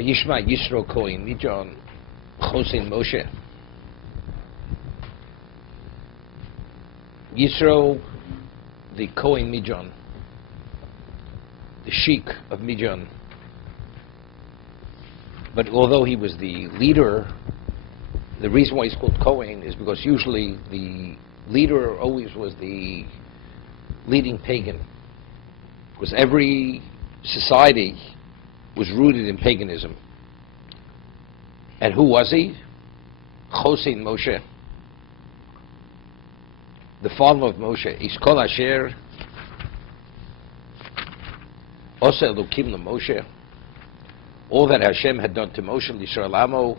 Yishma Yisro Kohen Midjan Chosin Moshe. Yisro, the Kohen Midjan, the sheik of Midjan. But although he was the leader, the reason why he's called Kohen is because usually the leader always was the leading pagan. Because every society was rooted in paganism. And who was he? Chosin Moshe. The father of Moshe. Iskol Asher Osa Elokim Moshe. All that Hashem had done to Moshe, Yisrael Amo,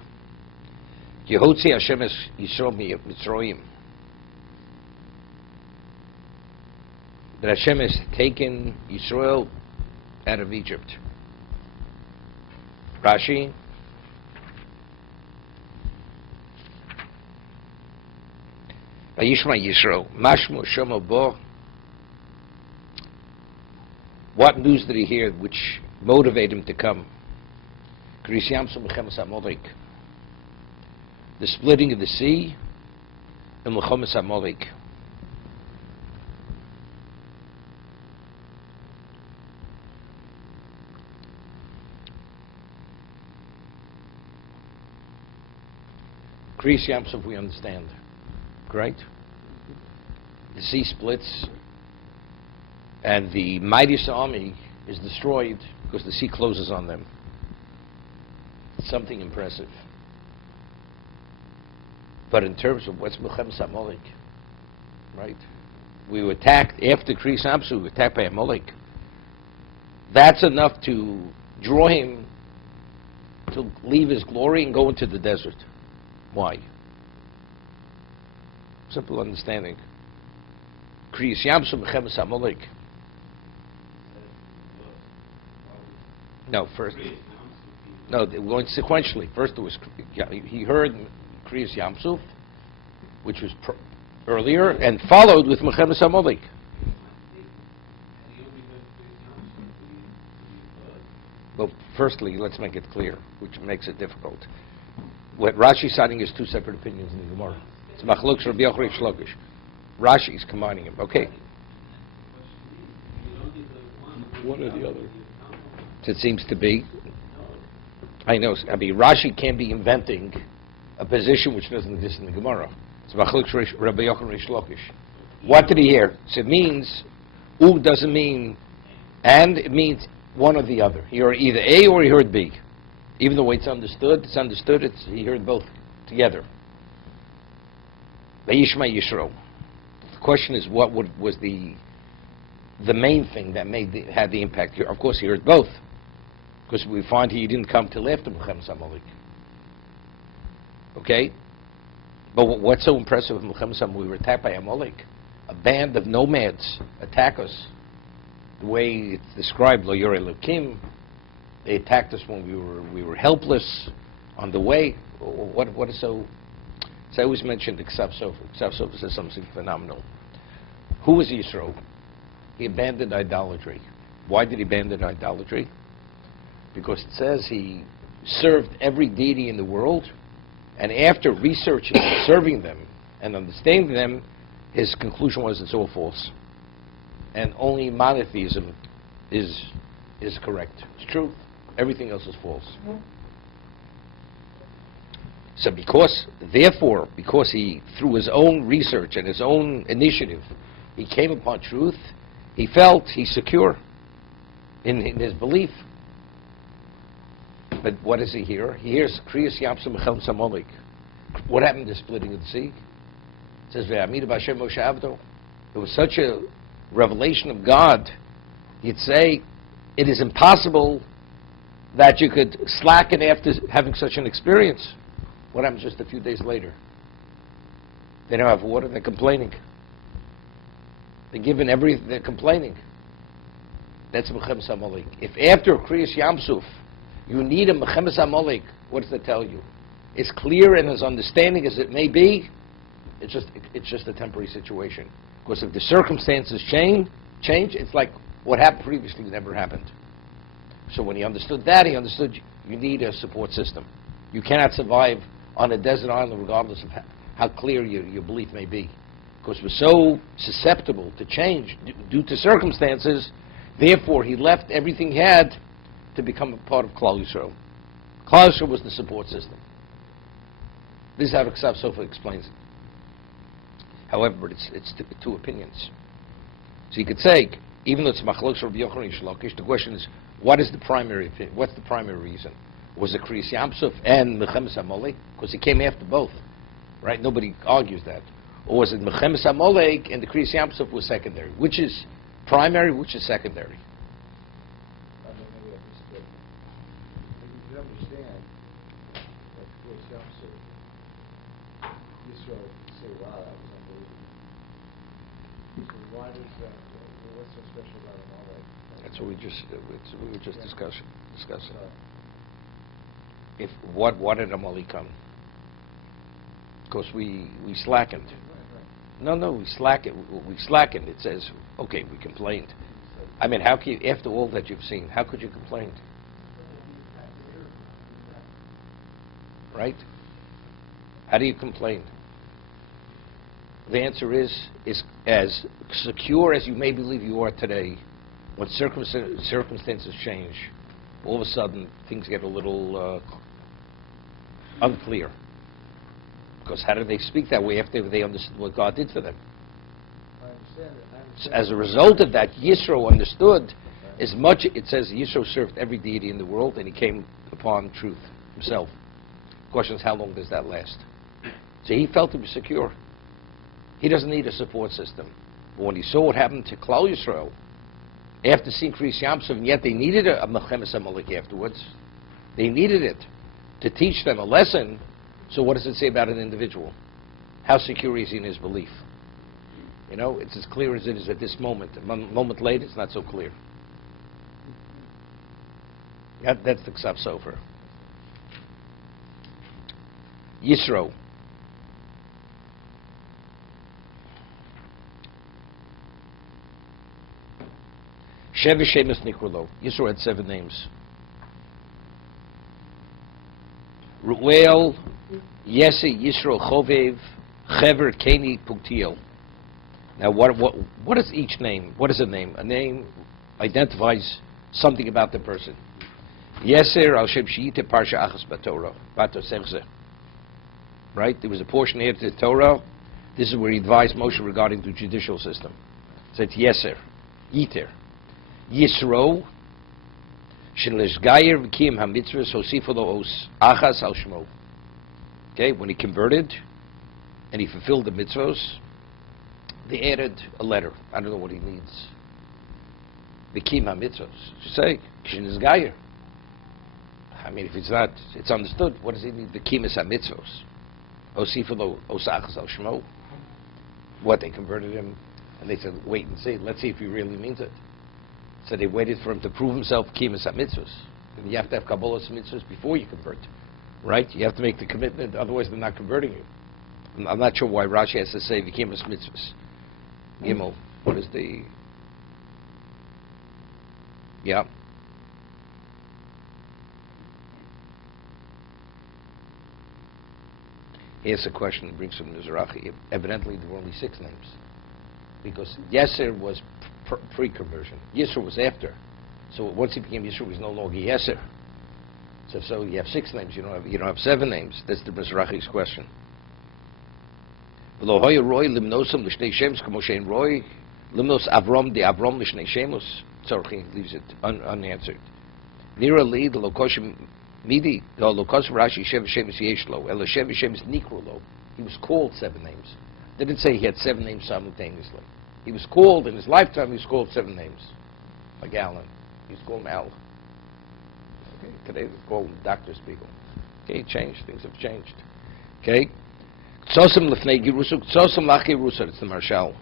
Yehotzi Hashem es Yisro Mitzroim. That Hashem has taken Yisrael out of Egypt. Rashi. Vayishma Yisro. Mashmo Shomo Bo. What news did he hear which motivated him to come? The splitting of the sea and Mechomes HaMolek. Kriyas Yamsuf we understand, correct? The sea splits and the mightiest army is destroyed because the sea closes on them. Something impressive. But in terms of what's Mechomes HaMolek, right? We were attacked after Kriyas Yamsuf, we were attacked by Amalek. That's enough to draw him to leave his glory and go into the desert. Why? Simple understanding. Kriyas Yamsuf, Mechomes HaMolek. No, first. No, we're going sequentially. First, it was he heard Kriyas Yamsuf, which was earlier, and followed with Mechomes HaMolek. Well, firstly, let's make it clear, which makes it difficult. What Rashi's citing is two separate opinions in the Gemara. It's Machlokes Rabbi Yochanan Reish Lakish. Rashi's combining them. Okay. One or the other. It seems to be. I know. I mean, Rashi can't be inventing a position which doesn't exist in the Gemara. It's Machlokes Rabbi Yochanan Reish Lakish. What did he hear? So it means U doesn't mean and, it means one or the other. He heard either A or he heard B. Even though it's understood, he heard both together. Vayishma Yisro. The question is, what was the main thing that had the impact here? Of course, he heard both, because we find he didn't come till after Mechomes HaMolek. Okay? But what's so impressive with Mechomes HaMolek? We were attacked by Amalek. A band of nomads attack us. The way it's described, Lo Yoreh Elokim. They attacked us when we were helpless on the way. What is so? So I always mentioned Ksav Sofer. Ksav Sofer says something phenomenal. Who was Yisro? He abandoned idolatry. Why did he abandon idolatry? Because it says he served every deity in the world, and after researching and serving them and understanding them, his conclusion was it's all false. And only monotheism is correct. It's truth. Everything else is false. So because he, through his own research and his own initiative, he came upon truth, he felt he's secure in his belief. But what does he hear? He hears Kriyas Yamsuf Mechomes HaMolek. What happened to the splitting of the sea? It says, Ve'amida b'Hashem Moshe Avdo. It was such a revelation of God, you'd say, it is impossible that you could slacken after having such an experience. What happens just a few days later? They don't have water, they're complaining. They're given everything, they're complaining. That's Mechomes HaMolek. If after Kriyas Yamsuf you need a Mechomes HaMolek, what does that tell you? As clear and as understanding as it may be, it's just a temporary situation. Because if the circumstances change, it's like what happened previously never happened. So when he understood that, he understood you need a support system. You cannot survive on a desert island regardless of how clear your belief may be. Because we're so susceptible to change due to circumstances, therefore he left everything he had to become a part of Klal Yisrael. Klal Yisrael was the support system. This is how the Ksav Sofer explains it. However, it's two opinions. So you could say, even though it's Machlokes Rabbi Yochanan and Shlokish, the question is, what is the primary opinion? What's the primary reason? Was it Kriyas Yamsuf and Mechemes HaMolek? Because he came after both, right? Nobody argues that. Or was it Mechemes HaMolek and the Kriyas Yamsuf was secondary? Which is primary, which is secondary? I don't know what this is. You can understand that Kriyas Yamsuf, Yisro say, wow, that was unbelievable. So why does that, what's so special about Amalek? That's what we were just discussing. If what did Amalek come? Because we slackened. Right. No, we slackened. It says, okay, we complained. I mean, how can you, after all that you've seen, how could you complain? Right? How do you complain? The answer is as secure as you may believe you are today, when circumstances change, all of a sudden things get a little unclear. Because how do they speak that way after they understood what God did for them? I understand it. So as a result of that, Yisro understood as much. It says Yisro served every deity in the world, and he came upon truth himself. The question is, how long does that last? So he felt to be secure. He doesn't need a support system. But when he saw what happened to Klal Yisrael, after seeing Kriyas Yamsuf, and yet they needed a Mechemes HaMolek afterwards, they needed it to teach them a lesson. So what does it say about an individual? How secure is he in his belief? You know, it's as clear as it is at this moment. A moment later, it's not so clear. That's the Ksav Sofer. Yisro. Sheva Shemus Nikrulo. Yisro had 7 names. Ruel, Yese, Yisro, Chovev, Chever, Keni, Puktiel. Now, what is each name? What is a name? A name identifies something about the person. Yeser al Shem Sheite Parsha Achas Batorah, Bato Sechze. Right? There was a portion here to the Torah. This is where he advised Moshe regarding the judicial system. So it's Yeser, Yiter. Yisro, Shelish Gayer V'Kiyim HaMitzvahs Hosifalo Os Achas Al Shmo. Okay, when he converted and he fulfilled the mitzvos, they added a letter. I don't know what he needs. V'Kiyim HaMitzvahs. Say, Shelish Gayer. I mean, if it's not, it's understood. What does he need? V'Kiyim HaMitzvos. Hosifalo Os Achas Al Shmo. What, they converted him, and they said, wait and see. Let's see if he really means it. So they waited for him to prove himself Kimas HaMitzvahs. And you have to have Kabbalas mitzvahs before you convert, right? You have to make the commitment, otherwise they're not converting you. I'm not sure why Rashi has to say Kimas mitzvahs. Gimel, what is the... Yeah. Here's a question that brings from Mizrahi. Evidently there were only 6 names. Because Yeser was pre-conversion. Yisro was after. So once he became Yisro, he's no longer Yeser. So you have 6 names. You don't have 7 names. That's the Mizrahi's question. V'lo hoya roy limnosam l'shnei shemus k'mo shein roy limnos Avram de Avram l'shnei shemus. Tzorchi leaves it unanswered. Nira li the lokoshim midi the lokoshim Rashi shev shemus yeshlo el shev shemus nikrulo. He was called 7 names. They didn't say he had 7 names simultaneously. He was called, in his lifetime, he was called 7 names. Like Alan. He was called Al. Okay, today they call him Dr. Spiegel. Okay, changed. Things have changed. Okay? Ktsosim lefnei girusu, ktsosim lach girusa. It's the Marshal.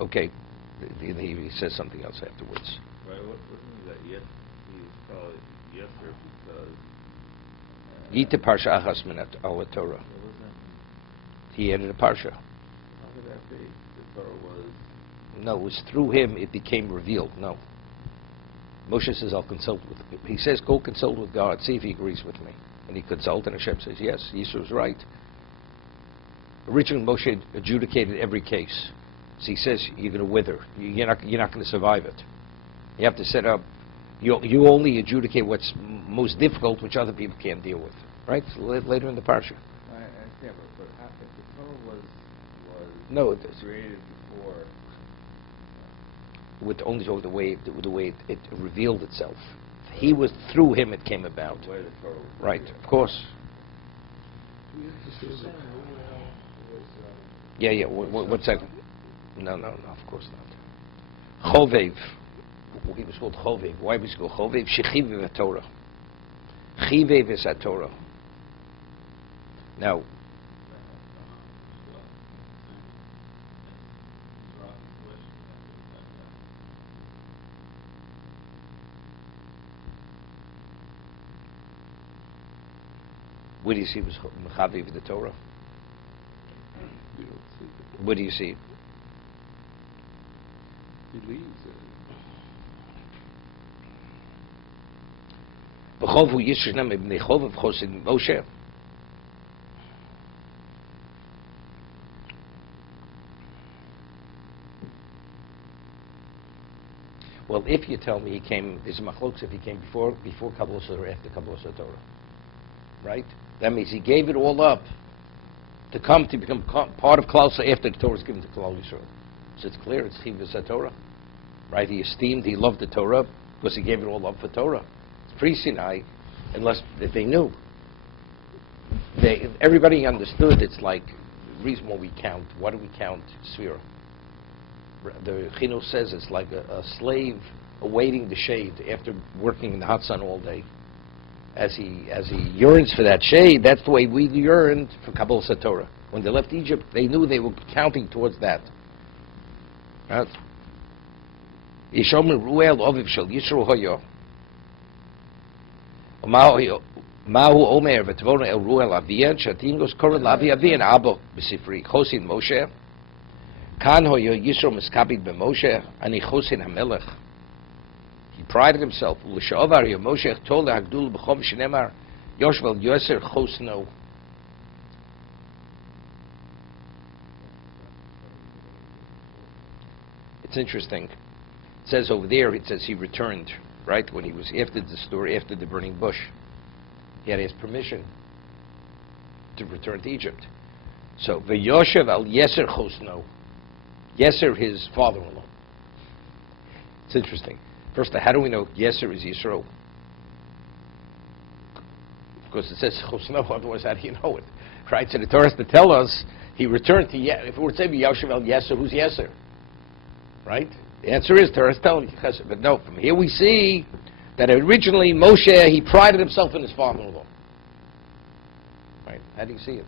Okay. He says something else afterwards. Right, what means that? Yes, he was called Yeser because... Yita Parsha Achas Min Torah. He added a Parsha. How could that be? The Torah was No, it was through him it became revealed. No. Moshe says, I'll consult with him. He says, go consult with God, see if he agrees with me. And he consulted, and Hashem says, yes, Yisro's right. Originally, Moshe adjudicated every case. So he says, you're going to wither. You're not going to survive it. You have to set up, you only adjudicate what's most difficult, which other people can't deal with. Right? So later in the parsha. I understand, but if the Torah was No, created before... with only the way it revealed itself. He was through him it came about. The way the Torah was Right, created. of course. Yeah. What's that? No, of course not. Chovev. He was called Chovev. Why was he called Chovev? Shechivev Torah. Chivev is a Torah. Now, where do you see was Mechaviv the Torah? We don't see it. Where do you see? He leaves it. B'chovu Yisro ibn Chovev chosin Moshe. Well, if you tell me he came, there's a machlokes if he came before Kabbalah or after Kabbalah Torah, right? That means he gave it all up to come to become part of Klal after the Torah was given to Klal Yisrael. So it's clear, it's Chivas Torah, right? He esteemed, he loved the Torah because he gave it all up for Torah. It's pre-Sinai, unless if they knew. Everybody understood. It's like the reason why we count. What do we count? Sphira. The Chinuch says it's like a slave awaiting the shade after working in the hot sun all day. As he yearns for that shade, that's the way we yearned for Kabbalah Torah. When they left Egypt, they knew they were counting towards that. Right? Yishomer Ruel Oviv Shel Yisro Hoyo. Mahu Omer V'Tvona El Ruel Avian Shatingos Korel Avi Avian Abo B'Sifri Chosin Moshe Kan Hoyo Yisro Miskabid B'Moshe Ani Chosin HaMelech. He prided himself. L'shavar Moshe told Hagdul B'Chom Shnemar Yoshvel Yoser Chosno. It's interesting. It says over there, it says he returned, right? When he was after the story, after the burning bush. He had his permission to return to Egypt. So, V'yoshev al Yeser Chosno. Yeser, his father-in-law. It's interesting. First, how do we know Yeser is Yisro? Because it says Chosno, otherwise how do you know it? Right? So the Torah has to tell us he returned to Yeser. If it were to say V'yoshev al Yeser, who's Yeser? Right? The answer is Torah is telling you. But no, from here we see that originally Moshe, he prided himself in his father-in-law. Right? How do you see it?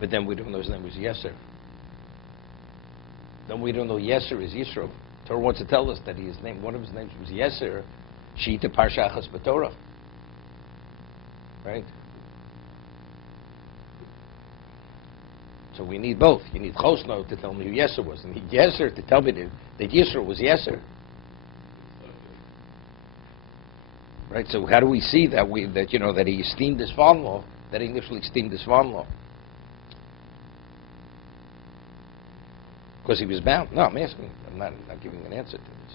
But then we don't know his name was Yeser. Then we don't know Yeser is Yisro. Torah wants to tell us that one of his names was Yeser, Sheita Parshas B'Torah. Right? So we need both. You need Chosno to tell me who Yeser was, and you need Yeser to tell me that Yisro was Yeser. Right? So how do we see that that he esteemed his father-in-law, that he initially esteemed his father-in-law? Because he was bound. No, I'm asking. I'm not giving an answer to this.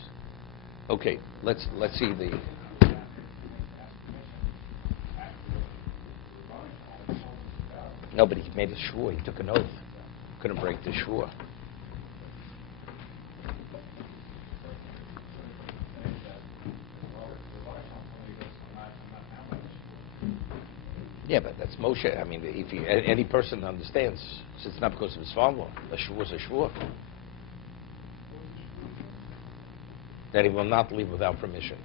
Okay, let's see the. No, but he made a shvur. He took an oath. Couldn't break the shvur. Yeah, but that's Moshe. I mean, if any person understands, it's not because of his father-in-law. A shvur is a shvur. That he will not leave without permission.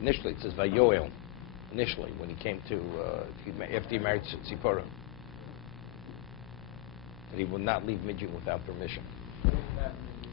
Initially, it says Vayoel. Initially, when he came to, after he married Tzipora, that he would not leave Midian without permission. What does that mean?